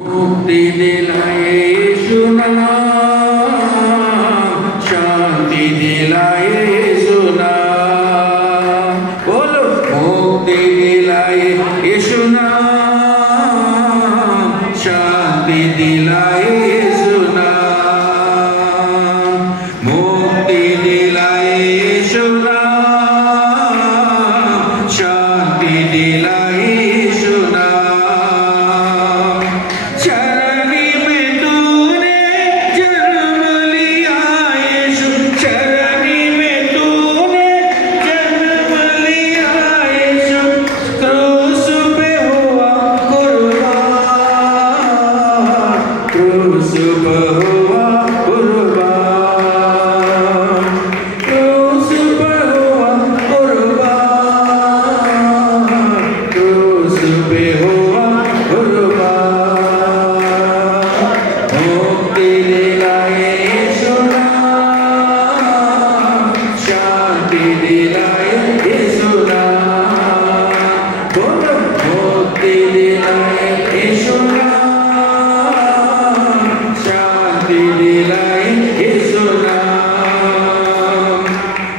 मुक्ति दिलाए यीशु नाम, शांति दिलाए यीशु नाम। बोलो मुक्ति दिलाए यीशु नाम, शांति दिलाए यीशु नाम। मुक्ति दिलाए यीशु नाम, शांति दिलाए यीशु नाम। चरनी में तूने जन्म लिया यीशु, चरनी में तूने जन्म लिया यीशु। क्रूस पे हुआ कुर्बान, क्रूस पे हुआ कुर्बान, क्रूस पे हुआ कुर्बान, क्रूस पे हुआ कुर्बान। मुक्ति दिलाए यीशु नाम, शांति दिलाए यीशु नाम। बोलो मुक्ति दिलाए यीशु नाम, शांति दिलाए यीशु नाम।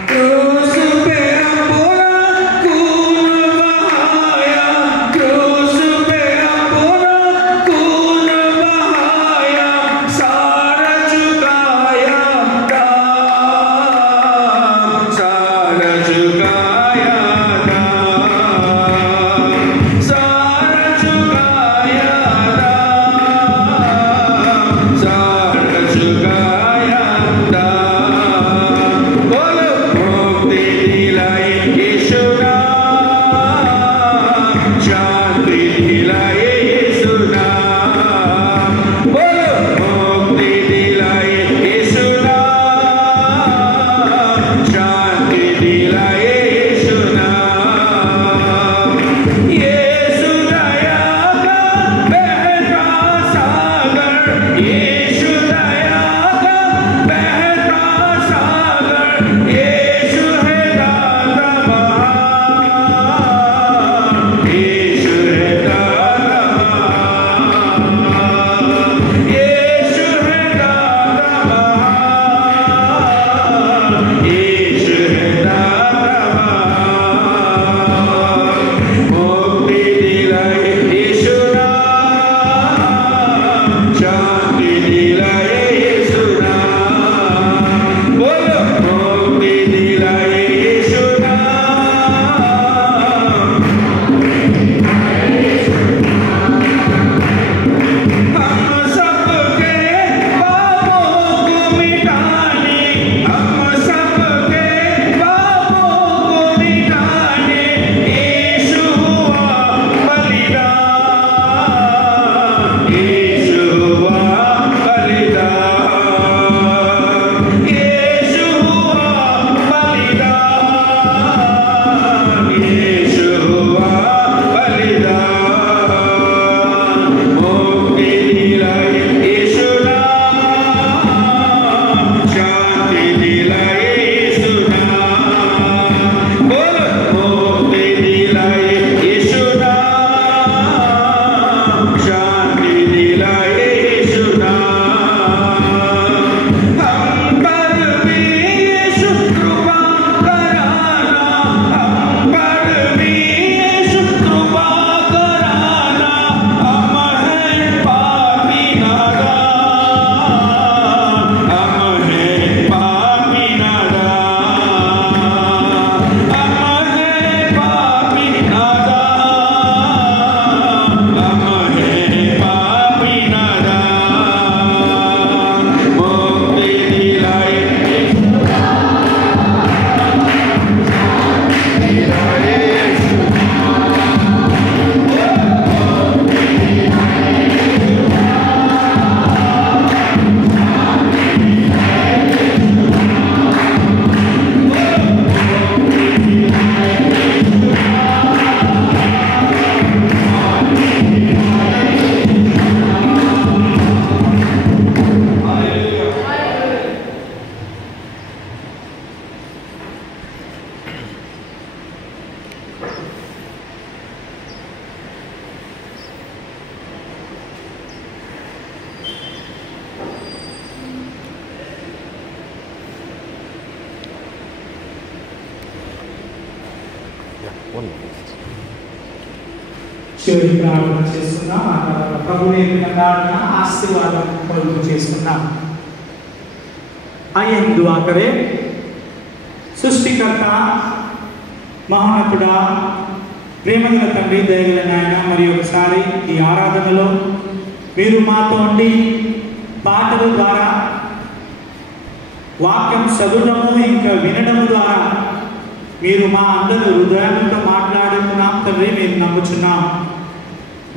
क्रूस पे अपना खून बहाया, क्रूस पे अपना खून बहाया, सारा చివరి ప్రార్థన చేస్తున్నాం. ఆ తర్వాత ప్రభు నేర్పిన ప్రార్థన ఆశీర్వాదం కొరకు చేసుకున్నాం. आइए हम दुआ करें। సృష్టికర్త మహోన్నతుడా ప్రేమగల తండ్రి దయగల నాయన మరి ఒకసారి ఈ ఆరాధనలో మీరు మాతో ఉండి పాటల ద్వారా వాక్యం చదవడము ఇంకా వినడము ద్వారా మీరు మా అందరూ హృదయంతో మాట్లాడుతున్నాం తండ్రి. మేము నమ్ముచున్నాం.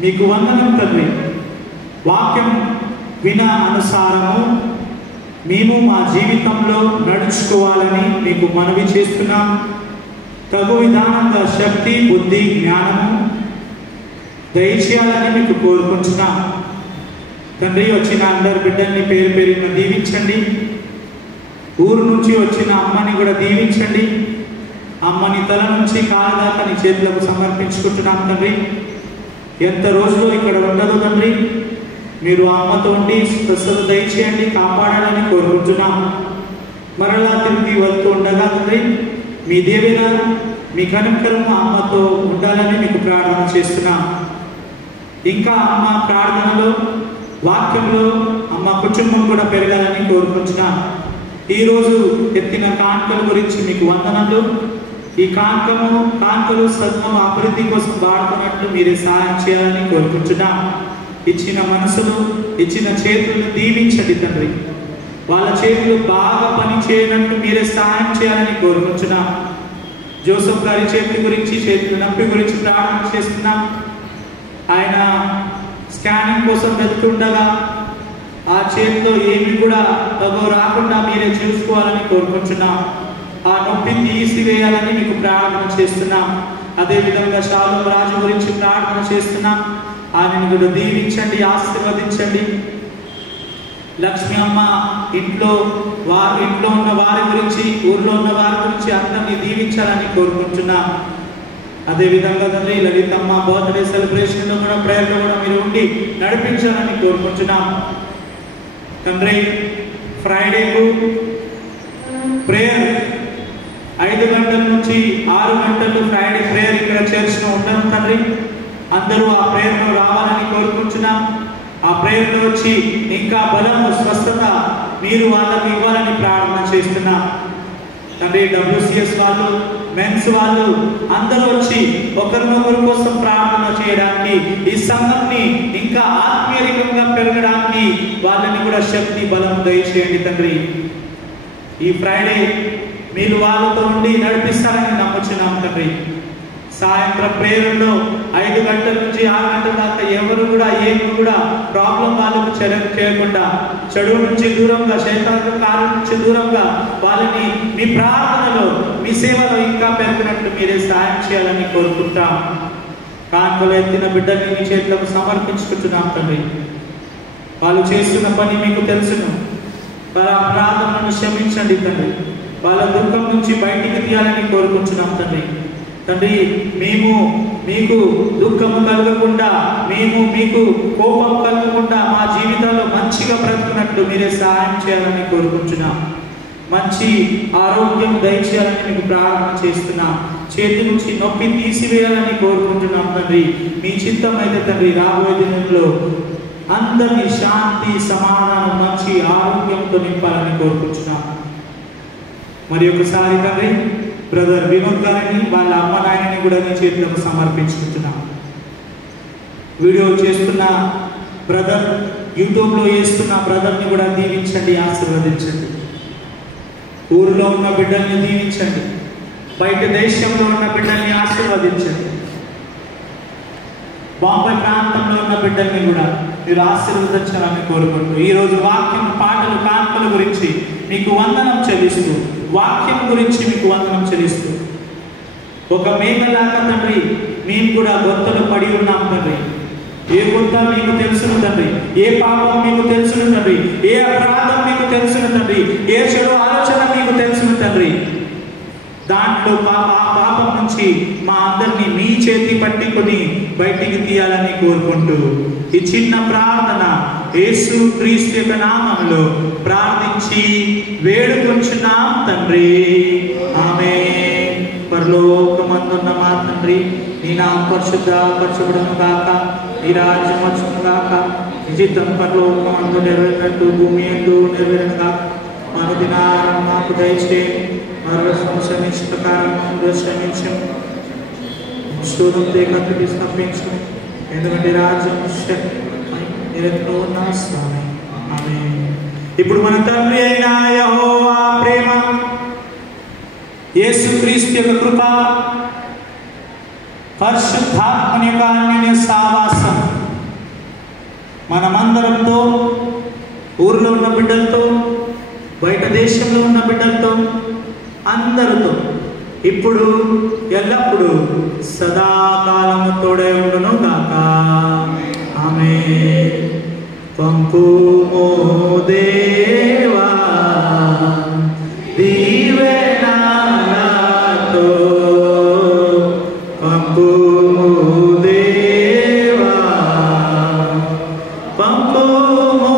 మీకు వందనం తండ్రి. వాక్యం విన అనుసారము మేము మా జీవితంలో నడుచుకోవాలని మీకు మనవి చేస్తున్నాం. తగు విధానంగా శక్తి బుద్ధి జ్ఞానము దయచేయాలని మీకు కోరుకుంటున్నాం తండ్రి. వచ్చిన అందరి బిడ్డల్ని పేరు పేరున దీవించండి. ఊరు నుంచి వచ్చిన అమ్మని కూడా దీవించండి. అమ్మని తల నుంచి కాలు దాకా నీ చేతులకు సమర్పించుకుంటున్నాం తండ్రి. ఎంత రోజులో ఇక్కడ ఉండదు తండ్రి. మీరు అమ్మతో ఉండి స్వస్థత దయచేయండి, కాపాడాలని కోరుకుంటున్నాం. మరలా తిరిగి వెళ్తూ ఉండగా తండ్రి మీ దీవెన మీ కనికరం అమ్మతో ఉండాలని మీకు ప్రార్థన చేస్తున్నాం. ఇంకా అమ్మ ప్రార్థనలో వాక్యంలో అమ్మ కుటుంబం కూడా పెరగాలని కోరుకుంటున్నాం. ఈరోజు ఎత్తిన కాంకల గురించి మీకు వందనలు. ఈ కాంకలు సద్మం అభివృద్ధి కోసం వాడుతున్నట్లు మీరే సహాయం చేయాలని కోరుకుంటున్నాం. ఇచ్చిన మనసులు ఇచ్చిన చేతులను దీవించండి తండ్రి. వాళ్ళ చేతులు బాగా పని చేయనట్టు మీరే సహాయం చేయాలని కోరుకుంటున్నాం. జోసఫ్ గారి చేతుల గురించి చేతుల నొప్పి గురించి ప్రార్థన చేస్తున్నాం. ఆయన స్కానింగ్ కోసం వెళ్తుండగా ఆ చేతిలో ఏమి కూడా తగు రాకుండా మీరే చూసుకోవాలని కోరుకుంటున్నాం. ఆ నొప్పి తీసివేయాలని మీకు ప్రార్థన చేస్తున్నాం. అదేవిధంగా షాలోం రాజు గురించి ప్రార్థన చేస్తున్నాం. ఆయనను కూడా దీవించండి, ఆశీర్వదించండి. లక్ష్మి అమ్మ ఇంట్లో ఉన్న వారి గురించి ఊర్లో ఉన్న వారి గురించి అందరినీ దీవించాలని కోరుకుంటున్నాం. అదేవిధంగా తండ్రి లలితమ్మ బర్త్డే సెలబ్రేషన్లో కూడా ప్రేయర్లో కూడా మీరు ఉండి నడిపించాలని కోరుకుంటున్నాం తండ్రి. ఫ్రైడేకు ప్రేయర్ 5 గంటల నుంచి 6 గంటలు ఫ్రైడే ప్రేయర్ ఇక్కడ చర్చ్లో ఉండడం తండ్రి. అందరూ ఆ ప్రేయర్లో రావాలని కోరుకుంటున్నాం. ఆ ప్రేయర్లో వచ్చి ఇంకా బలము స్వస్థత మీరు వాళ్ళకి ఇవ్వాలని ప్రార్థన చేస్తున్నాం తండ్రి. WCS వాళ్ళు మెన్స్ వాళ్ళు అందరూ వచ్చి ఒకరినొకరి కోసం ప్రార్థన చేయడానికి, ఈ సంఘంని ఇంకా ఆత్మీయంగా పెరగడానికి వాళ్ళని కూడా శక్తి బలం దయచేయండి తండ్రి. ఈ ఫ్రైడే మీరు వాళ్ళతో ఉండి నడిపిస్తారని నమ్ముచున్నాం తండ్రి. సాయంత్రం ప్రేయర్లో 5 గంటల నుంచి 6 గంటల దాకా ఎవరు కూడా ఏమి కూడా ప్రాబ్లం వాళ్ళకు చేయకుండా చెడు నుంచి దూరంగా శైతాను కాలం నుంచి దూరంగా వాళ్ళని మీ ప్రార్థనలో మీ సేవలో ఇంకా పెరిగినట్లు మీరే సాయం చేయాలని కోరుకుంటాం. కాన్పులు ఎత్తిన బిడ్డని మీ చేతులకు సమర్పించుకుంటున్నాం తండ్రి. వాళ్ళు చేస్తున్న పని మీకు తెలుసును. వాళ్ళ అపరాధములను క్షమించండి తండ్రి. వాళ్ళ దుఃఖం నుంచి బయటికి తీయాలని కోరుకుంటున్నాం తండ్రి. తండ్రి మేము మీకు దుఃఖము కలగకుండా, మేము మీకు కోపం కలగకుండా మా జీవితాల్లో మంచిగా బ్రతుకున్నట్లు మీరే సహాయం చేయాలని కోరుకుంటున్నాం. మంచి ఆరోగ్యం దయచేయాలని మీకు ప్రార్థన చేస్తున్నాం. చేతి నుంచి నొప్పి తీసివేయాలని కోరుకుంటున్నాం తండ్రి. మీ చిత్తం అయితే తండ్రి రాబోయే దినంలో అందరినీ శాంతి సమాధానం మంచి ఆరోగ్యంతో నింపాలని కోరుకుంటున్నాం. మరి ఒకసారి తండ్రి బ్రదర్ వినోద్ గారిని వాళ్ళ అమ్మ నాయనని కూడా నీ చేతులకు సమర్పించుకుంటున్నాం. వీడియో చేస్తున్న బ్రదర్, యూట్యూబ్లో వేస్తున్న బ్రదర్ని కూడా దీవించండి, ఆశీర్వదించండి. ఊరిలో ఉన్న బిడ్డల్ని దీవించండి. బయట దేశంలో ఉన్న బిడ్డల్ని ఆశీర్వదించండి. బాంబే ప్రాంతంలో ఉన్న బిడ్డల్ని కూడా మీరు ఆశీర్వదించాలని కోరుకుంటూ ఈరోజు వాక్యం పాటలు కాన్పుల గురించి మీకు వందనం చెల్లిస్తూ, వాక్యం గురించి మీకు వందనం చెల్లిస్తూ, ఒక మేఘలాగా తండ్రి మేము కూడా గొంతులు పడి ఉన్నాం తండ్రి. ఏ గొంత మీకు తెలుసును తండ్రి, ఏ పాపం మీకు తెలుసును తండ్రి, ఏ అపరాధం మీకు తెలుసును తండ్రి, ఏ చెడు ఆలోచన మీకు తెలుసును తండ్రి. దాంట్లో ఆ పాపం నుంచి మా అందరినీ మీ చేతి పట్టుకొని బయటికి తీయాలని కోరుకుంటూ ఈ చిన్న ప్రార్థన యేసు క్రీస్తు యొక్క నామములో ప్రార్థించి వేడుకొంచున్నాం తండ్రి. ఆమేన్. పరలోకమందున్న మా తండ్రి, నీ నామం పరిశుద్ధపరచబడును గాక, నీ రాజ్యం వచ్చును గాక, నీ చిత్తం పరలోకమందు నెరవేరినట్టు భూమి యందు నెరవేరును గాక. మా దినాహారం మాకు దయచేయండి, మరో క్షమించిన ప్రకారం క్షమించం, శోధం దేకత్తి తప్పించు, ఎందుకంటే రాజ్యం శక్తి నిరంతరం ఉన్న స్వామి. ఆమేన్. ఇప్పుడు మన తండ్రి అయిన యెహోవా ప్రేమ, యేసుక్రీస్తు యొక్క కృప, పరిశుద్ధాత్మ యొక్క అన్యోన్య సహవాసం మనమందరంతో, ఊరిలో ఉన్న బిడ్డలతో, బయట దేశంలో ఉన్న బిడ్డలతో, అందరితో ఇప్పుడు ఎల్లప్పుడూ సదాకాలము తోడే ఉండును గాక. ఆమేన్. పంపుమో దేవా దీవెనలతో, పంపుమో దేవా, పంపుమో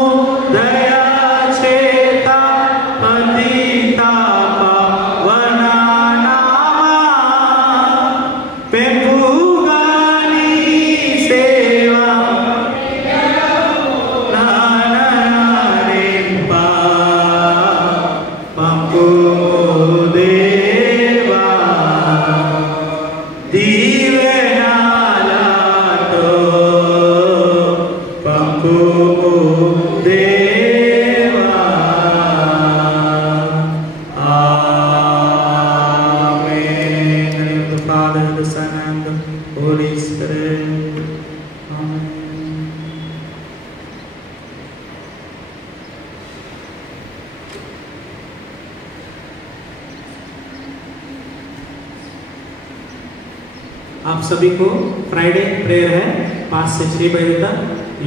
దయా చేత పతిత పవననామా, పెంపుగా నీ సేవ आप सभी को फ्राइडे प्रेयर है 5 से 6 बजे तक।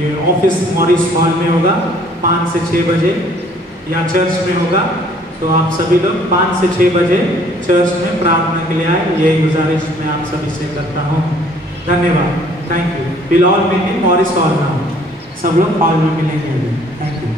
ये ऑफिस मॉरिस हॉल में होगा 5 से 6 बजे, या चर्च में होगा। तो आप सभी लोग 5 से 6 बजे चर्च में प्रार्थना के लिए आए, ये गुजारिश मैं आप सभी से करता हूँ। धन्यवाद, thank you. Will all meet in Morris hall now, सब लोग हॉल में मिलेंगे। Thank you.